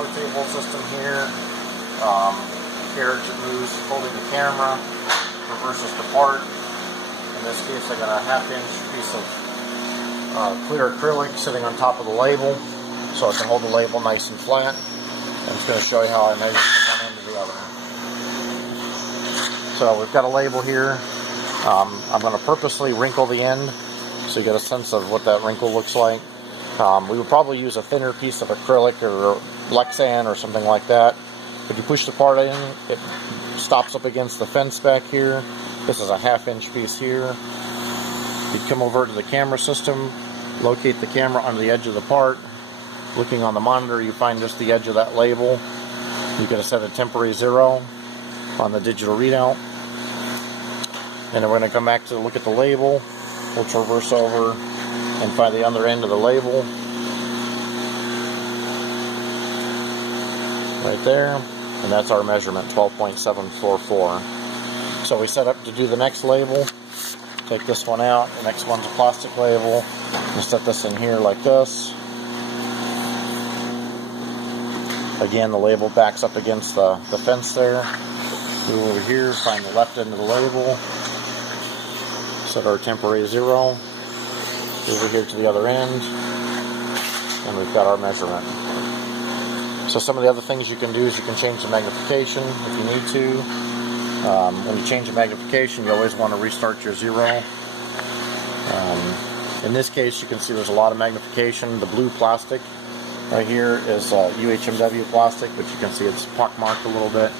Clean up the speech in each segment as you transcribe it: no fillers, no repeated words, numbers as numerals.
ProTable system here. Carriage that moves holding the camera, reverses the part. In this case, I got a 1/2-inch piece of clear acrylic sitting on top of the label, so I can hold the label nice and flat. I'm just going to show you how I measure from one end to the other. So we've got a label here. I'm going to purposely wrinkle the end so you get a sense of what that wrinkle looks like. We would probably use a thinner piece of acrylic or Lexan or something like that. If you push the part in, it stops up against the fence back here. This is a 1/2-inch piece here. You come over to the camera system, locate the camera on the edge of the part. Looking on the monitor, you find just the edge of that label. You can set a temporary 0 on the digital readout. And then we're going to come back to look at the label. We'll traverse over and find the other end of the label. Right there. And that's our measurement, 12.744. So we set up to do the next label. Take this one out. The next one's a plastic label. We'll set this in here like this. Again, the label backs up against the fence there. Move over here, find the left end of the label. Set our temporary 0. Over here to the other end. And we've got our measurement. So some of the other things you can do is you can change the magnification if you need to. When you change the magnification, you always want to restart your 0. In this case, you can see there's a lot of magnification. The blue plastic right here is UHMW plastic, but you can see it's pockmarked a little bit.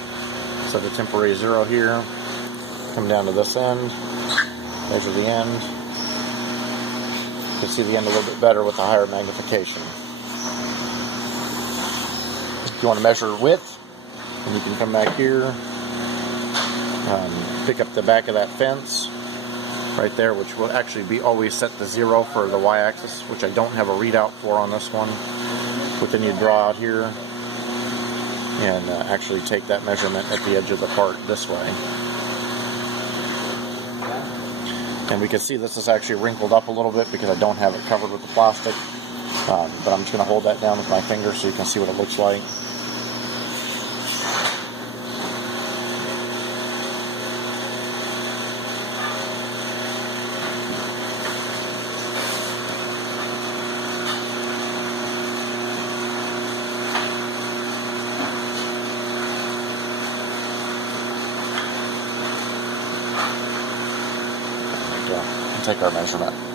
Set a temporary 0 here. Come down to this end. Measure the end. You can see the end a little bit better with the higher magnification. If you want to measure width, then you can come back here, pick up the back of that fence right there, which will actually be always set to 0 for the y-axis, which I don't have a readout for on this one. But then you draw out here and actually take that measurement at the edge of the part this way. And we can see this is actually wrinkled up a little bit because I don't have it covered with the plastic. But I'm just going to hold that down with my finger so you can see what it looks like. Take our measurement.